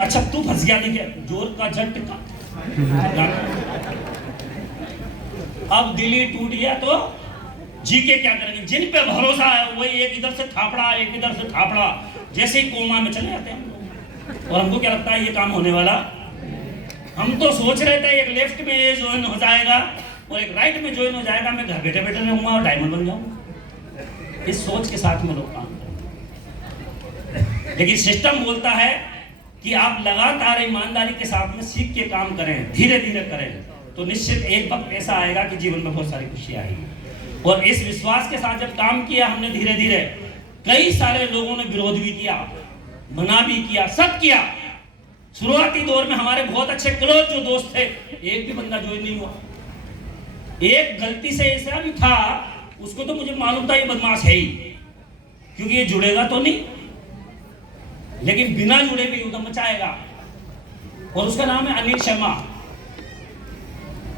अच्छा तू फंस गया, देखिए जोर का झटका। अब दिल्ली टूट गया तो जी के क्या करेंगे? जिन पे भरोसा है वही एक इधर से थापड़ा एक इधर से थापड़ा, जैसे ही कोमा में चले जाते हैं। और हमको क्या लगता है ये काम होने वाला? हम तो सोच रहे थे एक लेफ्ट में ये ज्वाइन हो जाएगा और एक राइट में ज्वाइन हो जाएगा, मैं घर बैठे बैठे रहूंगा और डायमंड बन जाऊंगा। इस सोच के साथ में लोग काम करें, लेकिन सिस्टम बोलता है कि आप लगातार ईमानदारी के साथ में सीख के काम करें, धीरे धीरे करें, तो निश्चित एक वक्त ऐसा आएगा कि जीवन में बहुत सारी खुशी आएगी। और इस विश्वास के साथ जब काम किया हमने धीरे धीरे, कई सारे लोगों ने विरोध भी किया, मना भी किया, सब किया। शुरुआती दौर में हमारे बहुत अच्छे क्लोज जो दोस्त थे, एक भी बंदा ज्वाइन नहीं हुआ। एक गलती से ऐसा भी था, उसको तो मुझे मालूम था ये बदमाश है ही, क्योंकि ये जुड़ेगा तो नहीं, लेकिन बिना जुड़े भी उधम मचाएगा। और उसका नाम है अनिल शर्मा।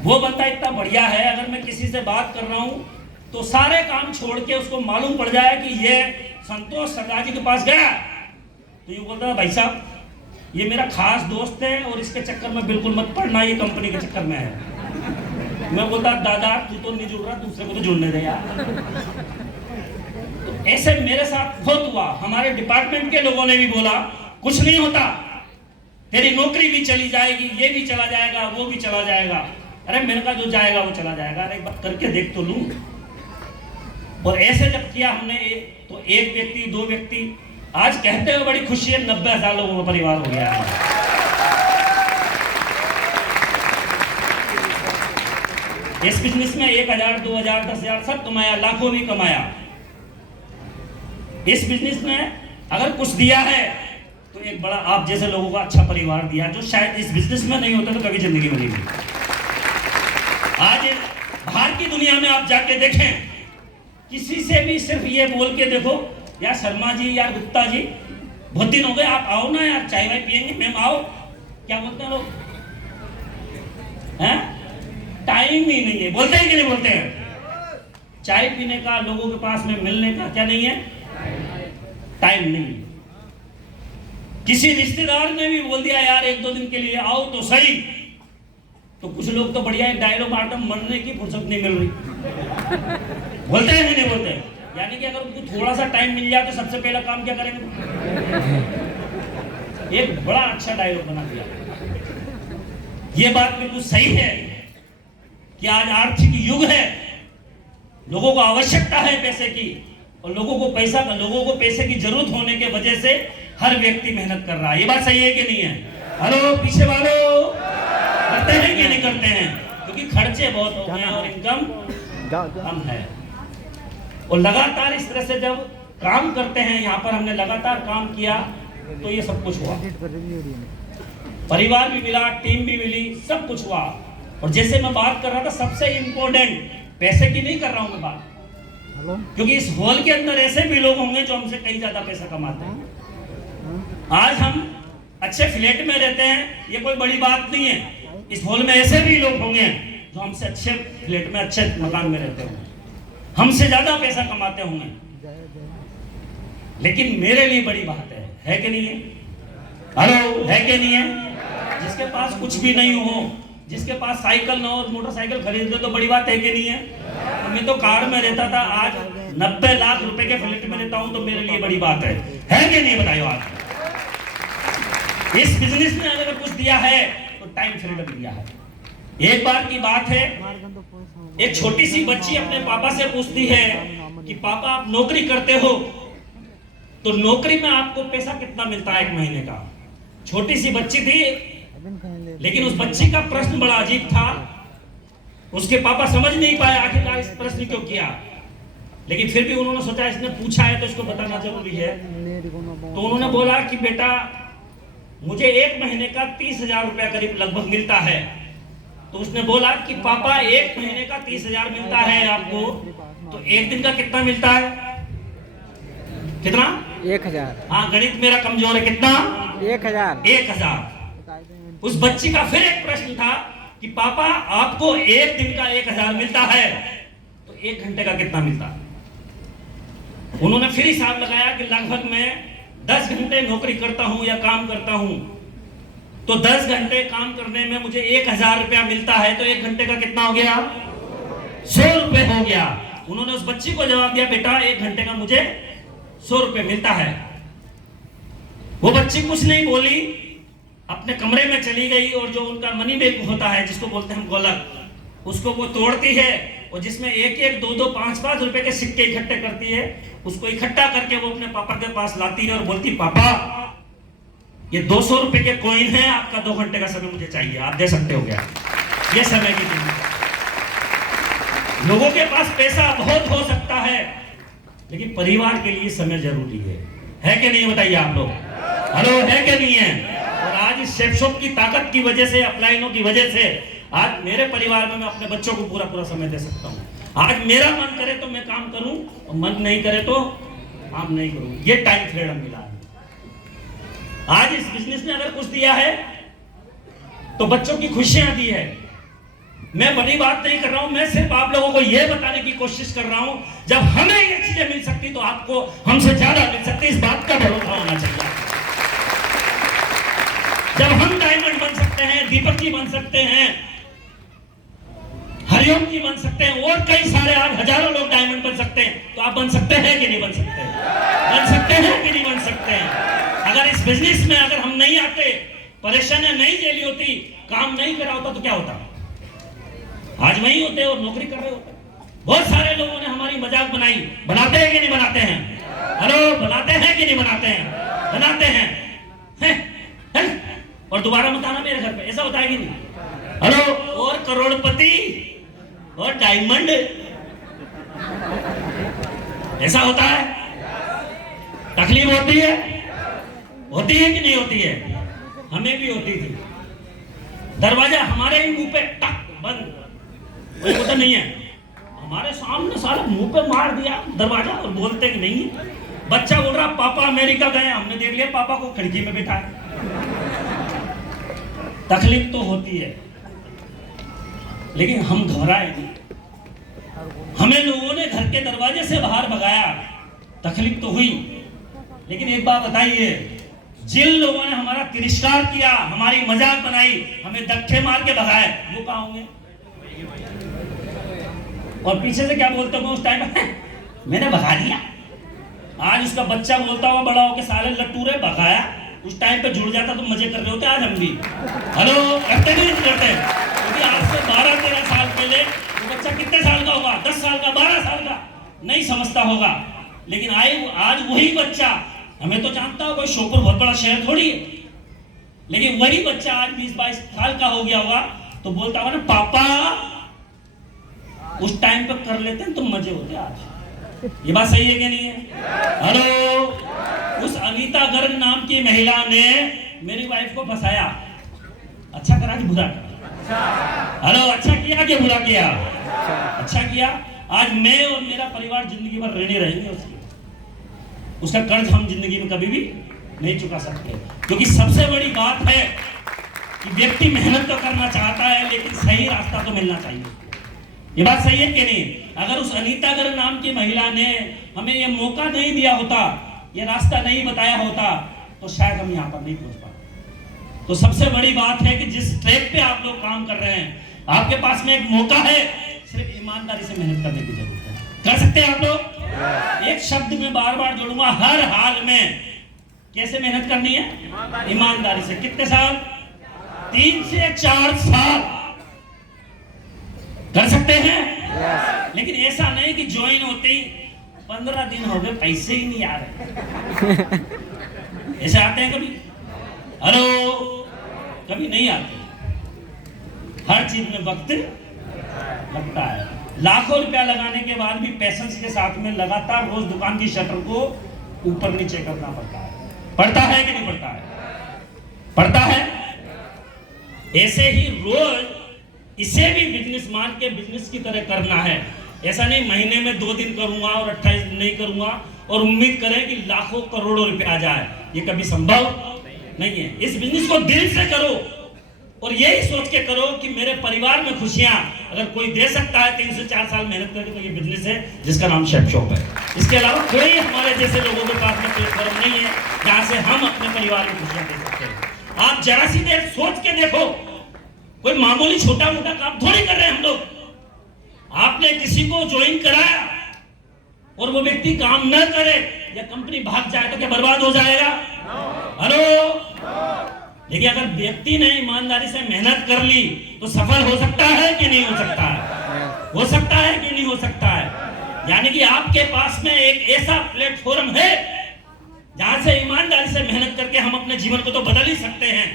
वो बंदा इतना बढ़िया है, अगर मैं किसी से बात कर रहा हूं तो सारे काम छोड़ के उसको मालूम पड़ जाए कि ये संतोष सरदार जी के पास गया, तो ये बोलता है भाई साहब ये मेरा खास दोस्त है और इसके चक्कर में बिल्कुल मत पड़ना, ये कंपनी के चक्कर में है। मैं बोलता दादा तू तो नहीं जुड़ रहा, दूसरे को तो जुड़ने दे यार। तो ऐसे मेरे साथ बहुत हुआ। हमारे डिपार्टमेंट के लोगों ने भी बोला कुछ नहीं होता, तेरी नौकरी भी चली जाएगी, ये भी चला जाएगा, वो भी चला जाएगा। अरे मेरे का जो जाएगा वो चला जाएगा, अरे एक बार करके देख तो लूं। और ऐसे जब किया हमने तो एक व्यक्ति, दो व्यक्ति, आज कहते हुए बड़ी खुशी है 90,000 लोगों का परिवार हो गया है। इस बिजनेस में 1,000, 2,000, 10,000 सब कमाया, लाखों भी कमाया। इस बिजनेस में अगर कुछ दिया है तो एक बड़ा आप जैसे लोगों का अच्छा परिवार दिया, जो शायद इस बिजनेस में नहीं होता तो कभी जिंदगी में नहीं हुई। आज बाहर की दुनिया में आप जाके देखें, किसी से भी सिर्फ ये बोल के देखो यार शर्मा जी, यार गुप्ता जी, बहुत दिन हो गए, आप आओ ना यार, चाय वाय पियेंगे, मैम आओ, क्या बोलते हैं लोग? हैं? टाइम ही नहीं है। बोलते हैं कि नहीं बोलते हैं? चाय पीने का, लोगों के पास में मिलने का क्या नहीं है? टाइम नहीं है। किसी रिश्तेदार ने भी बोल दिया यार एक दो दिन के लिए आओ तो सही, तो कुछ लोग तो बढ़िया एक डायलॉग मारते, मरने की फुर्सत नहीं मिल रही। बोलते हैं कि नहीं बोलते हैं? यानी कि अगर उनको थोड़ा सा टाइम मिल जाए तो सबसे पहला काम क्या करेंगे? एक बड़ा अच्छा डायलॉग बना दिया। ये बात बिल्कुल सही है कि आज आर्थिक युग है, लोगों को आवश्यकता है पैसे की, और लोगों को पैसे की जरूरत होने के वजह से हर व्यक्ति मेहनत कर रहा है। ये बात सही है कि नहीं है? हेलो पीछे वालों, करते हैं कि नहीं करते हैं? क्योंकि खर्चे बहुत हो गए और इनकम कम है। और लगातार इस तरह से जब काम करते हैं, यहाँ पर हमने लगातार काम किया तो ये सब कुछ हुआ। परिवार भी मिला, टीम भी मिली, सब कुछ हुआ। और जैसे मैं बात कर रहा था, सबसे इंपॉर्टेंट पैसे की नहीं कर रहा हूं मैं बात, क्योंकि इस हॉल के अंदर ऐसे भी लोग होंगे जो हमसे कहीं ज्यादा पैसा कमाते हैं। आज हम अच्छे फ्लैट में रहते हैं, ये कोई बड़ी बात नहीं है। इस हॉल में ऐसे भी लोग होंगे जो हमसे अच्छे फ्लैट में, अच्छे मकान में रहते होंगे, हमसे ज्यादा पैसा कमाते होंगे, लेकिन मेरे लिए बड़ी बात है कि नहीं है? हेलो, है कि नहीं है? जिसके पास कुछ भी नहीं हो, जिसके पास साइकिल ना हो, मोटरसाइकिल खरीद ले तो बड़ी बात है कि नहीं है? तो मैं तो कार में रहता था, आज 90 लाख रुपए के फ्लैट में रहता हूं, तो मेरे लिए बड़ी बात है कि नहीं? बताइए आप। इस बिजनेस में अगर कुछ दिया है तो टाइम फ्रीडम दिया है। एक बार की बात है, एक छोटी सी बच्ची अपने पापा से पूछती है कि पापा आप नौकरी करते हो तो नौकरी में आपको पैसा कितना मिलता है एक महीने का? छोटी सी बच्ची थी, लेकिन उस बच्ची का प्रश्न बड़ा अजीब था। उसके पापा समझ नहीं पाए आखिरकार इस प्रश्न क्यों किया, लेकिन फिर भी उन्होंने सोचा इसने पूछा है तो इसको बताना जरूरी है। तो उन्होंने बोला कि बेटा मुझे एक महीने का 30,000 रुपया करीब लगभग मिलता है। तो उसने बोला कि पापा एक महीने का 30,000 मिलता है आपको, तो एक दिन का कितना मिलता है? कितना? 1,000। हाँ, गणित मेरा कमजोर है। कितना? 1,000। 1,000। उस बच्ची का फिर एक प्रश्न था कि पापा आपको एक दिन का 1,000 मिलता है, तो एक घंटे का कितना मिलता है? उन्होंने फिर हिसाब लगाया कि लगभग मैं 10 घंटे नौकरी करता हूं या काम करता हूं, तो 10 घंटे काम करने में मुझे 1000 रुपया मिलता है, तो 1 घंटे का कितना हो गया? 100 रुपए हो गया। उन्होंने उस बच्ची को जवाब दिया, बेटा 1 घंटे का मुझे 100 रुपए मिलता है। वो बच्ची कुछ नहीं बोली, अपने कमरे में चली गई और जो उनका मनी बैग होता है, जिसको बोलते हैं हम गोलक, उसको वो तोड़ती है और जिसमें 1-1, 2-2, 5-5 रुपए के सिक्के इकट्ठे करती है। उसको इकट्ठा करके वो अपने पापा के पास लाती है और बोलती, पापा ये 200 रुपए के कॉइन है, आपका 2 घंटे का समय मुझे चाहिए, आप दे सकते हो क्या? ये समय की कीमत। लोगों के पास पैसा बहुत हो सकता है, लेकिन परिवार के लिए समय जरूरी है कि नहीं? बताइए आप लोग, हेलो, है कि नहीं है? और आज इस शेफ शॉप की ताकत की वजह से, अपलाइनों की वजह से आज मेरे परिवार में मैं अपने बच्चों को पूरा समय दे सकता हूँ। आज मेरा मन करे तो मैं काम करूं और मन नहीं करे तो काम नहीं करूं। ये टाइम फ्रीडम मिला है। आज इस बिजनेस ने अगर कुछ दिया है तो बच्चों की खुशियां दी है। मैं बड़ी बात नहीं कर रहा हूं, मैं सिर्फ आप लोगों को यह बताने की कोशिश कर रहा हूं, जब हमें ये चीजें मिल सकती तो आपको हमसे ज्यादा मिल सकती। इस बात का भरोसा होना चाहिए। जब हम डायमंड बन सकते हैं, दीपक जी बन सकते हैं, हरिओम जी बन सकते हैं और कई सारे आज हजारों लोग डायमंड बन सकते हैं, तो आप बन सकते हैं कि नहीं बन सकते? बन सकते हैं कि नहीं बन सकते हैं? अगर इस बिजनेस में अगर हम नहीं आते, परेशानियां नहीं झेली होती, काम नहीं करा होता, तो क्या होता? आज वही होते और नौकरी कर रहे होते। बहुत सारे लोगों ने हमारी मजाक बनाई, बनाते हैं कि नहीं बनाते हैं? हेलो, बनाते हैं कि नहीं बनाते हैं? बनाते हैं, हैं? और दोबारा मत आना मेरे घर पे, ऐसा होता है कि नहीं? हेलो, और करोड़पति और डायमंड, ऐसा होता है? तकलीफ होती है? होती है कि नहीं होती है? हमें भी होती थी। दरवाजा हमारे ही मुंह पे टक बंद, कोई होता नहीं है। हमारे सामने सारा मुंह पे मार दिया दरवाजा और बोलते कि नहीं। बच्चा बोल रहा पापा अमेरिका गए, हमने देख लिया पापा को खिड़की में बिठा। तकलीफ तो होती है, लेकिन हम घबराए नहीं। हमें लोगों ने घर के दरवाजे से बाहर भगाया, तकलीफ तो हुई, लेकिन एक बात बताइए, जिन लोगों ने हमारा तिरस्कार किया, हमारी मजाक बनाई, हमें धक्के मार के भगाए, वो कहाँ होंगे? और पीछे से क्या बोलते हो उस टाइम मैंने भगा दिया। आज उसका बच्चा बोलता हुआ बड़ा होकर साले लट्टू रे भगाया। उस टाइम पे जुड़ जाता तो मजे कर रहे होते आज हम भी। हेलो, करते नहीं करते? क्योंकि आज से 12-13 साल पहले वो बच्चा कितने साल का होगा? 10 साल का, 12 साल का, नहीं समझता होगा। लेकिन आज वही बच्चा, हमें तो जानता हो कोई शोपुर बहुत बड़ा शहर थोड़ी है, लेकिन वही बच्चा आज 20-22 साल का हो गया होगा तो बोलता होगा ना पापा, उस टाइम पे कर लेते हैं तो मजे होते आज। ये बात सही है कि नहीं है? हेलो, उस अनीता गर्ग नाम की महिला ने मेरी वाइफ को फंसाया। अच्छा करा कि बुरा करा? हेलो, अच्छा किया कि बुरा किया? अच्छा किया। आज मैं और मेरा परिवार जिंदगी भर ऋणी रहेंगे उसका कर्ज हम जिंदगी में कभी भी नहीं चुका सकते। क्योंकि सबसे बड़ी बात है कि व्यक्ति मेहनत तो करना चाहता है, लेकिन सही रास्ता तो मिलना चाहिए। ये बात सही है कि नहीं? अगर उस अनीता गर्ग नाम की महिला ने हमें ये मौका नहीं दिया होता, ये रास्ता नहीं बताया होता, तो शायद हम यहाँ पर नहीं पहुंच पाते। तो सबसे बड़ी बात है कि जिस ट्रैक पे आप लोग काम कर रहे हैं, आपके पास में एक मौका है, सिर्फ ईमानदारी से मेहनत करने की जरूरत है। कर सकते हैं आप लोग? एक शब्द में बार बार जोड़ूंगा, हर हाल में कैसे मेहनत करनी है? ईमानदारी से। कितने साल? 3 से 4 साल कर सकते हैं। लेकिन ऐसा नहीं कि ज्वाइन होते ही 15 दिन हो गए पैसे ही नहीं आ रहे। ऐसे आते हैं कभी? हेलो, कभी नहीं आते। हर चीज में वक्त लगता है। लाखों रुपया लगाने के बाद भी पैसेंस के साथ में लगातार रोज दुकान की शटर को ऊपर नीचे करना पड़ता है। पड़ता है कि नहीं पड़ता है? पड़ता है। ऐसे ही रोज इसे भी बिजनेस मान के बिजनेस की तरह करना है। ऐसा नहीं महीने में 2 दिन करूंगा और 28 दिन नहीं करूंगा और उम्मीद करें कि लाखों करोड़ों रुपए आ जाए, ये कभी संभव नहीं है। इस बिजनेस को दिल से करो और यही सोच के करो कि मेरे परिवार में खुशियां अगर कोई दे सकता है 3 से 4 साल मेहनत करके, तो ये बिजनेस है जिसका नाम शेफ शॉप है। इसके अलावा कोई हमारे जैसे लोगों के पास में प्लेटफॉर्म नहीं है जहां से हम अपने परिवार में खुशियां दे सकते हैं। आप जरा सी देर सोच के देखो, कोई मामूली छोटा मोटा काम थोड़ी कर रहे हैं हम लोग। आपने किसी को ज्वाइन कराया और वो व्यक्ति काम न करे या कंपनी भाग जाए तो क्या बर्बाद हो जाएगा? हेलो। लेकिन अगर व्यक्ति ने ईमानदारी से मेहनत कर ली तो सफल हो सकता है कि नहीं हो सकता है? हो सकता है कि नहीं हो सकता है? यानी कि आपके पास में एक ऐसा प्लेटफॉर्म है जहां से ईमानदारी से मेहनत करके हम अपने जीवन को तो बदल ही सकते हैं,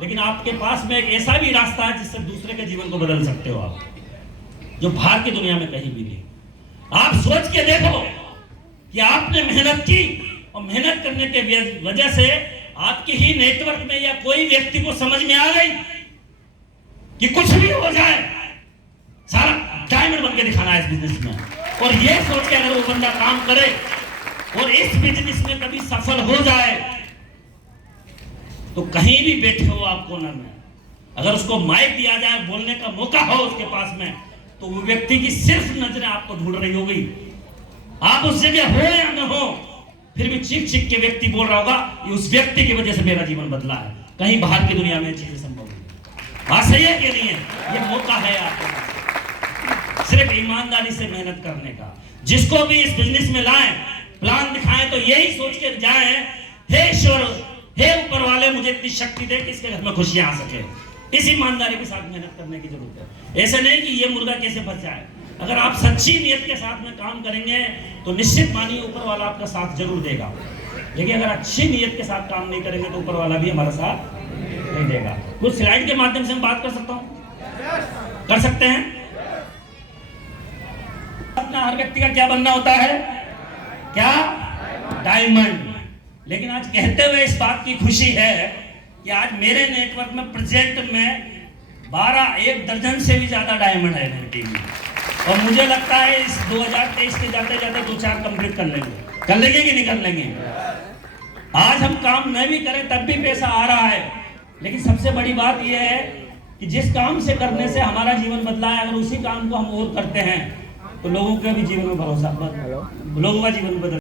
लेकिन आपके पास में एक ऐसा भी रास्ता है जिससे दूसरे के जीवन को बदल सकते हो आप, जो बाहर की दुनिया में कहीं भी नहीं। आप सोच के देखो कि आपने मेहनत की और मेहनत करने के वजह से आपके ही नेटवर्क में या कोई व्यक्ति को समझ में आ गई कि कुछ भी हो जाए सारा डायमंड बन के दिखाना है इस बिजनेस में, और ये सोच के अगर वो बंदा काम करे और इस बिजनेस में कभी सफल हो जाए तो कहीं भी बैठे हो आप कोने में, अगर उसको माइक दिया जाए, बोलने का मौका हो उसके पास में, तो वो व्यक्ति की सिर्फ नजरें आपको ढूंढ रही होगी। आप उस जगह हो या न हो, फिर भी चीख चीख के व्यक्ति बोल रहा होगा कि उस व्यक्ति की वजह से मेरा जीवन बदला है। कहीं बाहर की दुनिया में चीजें संभव नहीं। बात सही है कि नहीं है? ये मौका है आपके पास सिर्फ ईमानदारी से मेहनत करने का। जिसको भी इस बिजनेस में लाएं, प्लान दिखाएं, तो यही सोच के जाएं, हे ईश्वर, हे ऊपर वाले, मुझे इतनी शक्ति दे कि इसके घर में खुशियां आ सके। इस ईमानदारी के साथ मेहनत करने की जरूरत है। ऐसे नहीं कि ये मुर्गा कैसे फंस जाए। अगर आप सच्ची नियत के साथ में काम करेंगे तो निश्चित मानिए ऊपर वाला आपका साथ जरूर देगा, लेकिन अगर अच्छी नियत के साथ काम नहीं करेंगे तो ऊपर वाला भी हमारा साथ नहीं देगा। कुछ स्लाइड के माध्यम से हम बात कर सकता हूं, कर सकते हैं। अपना हर व्यक्ति का क्या बनना होता है? क्या? डायमंड। लेकिन आज कहते हुए इस बात की खुशी है कि आज मेरे नेटवर्क में प्रेजेंट में 1 दर्जन से भी ज्यादा डायमंड है मेरी टीम में, और मुझे लगता है इस 2023 के जाते जाते 2-4 कंप्लीट कर लेंगे कि नहीं कर लेंगे? आज हम काम नहीं भी करें तब भी पैसा आ रहा है, लेकिन सबसे बड़ी बात यह है कि जिस काम से करने से हमारा जीवन बदला है, अगर उसी काम को हम और करते हैं तो लोगों के भी जीवन में भरोसा, लोगों का जीवन बदल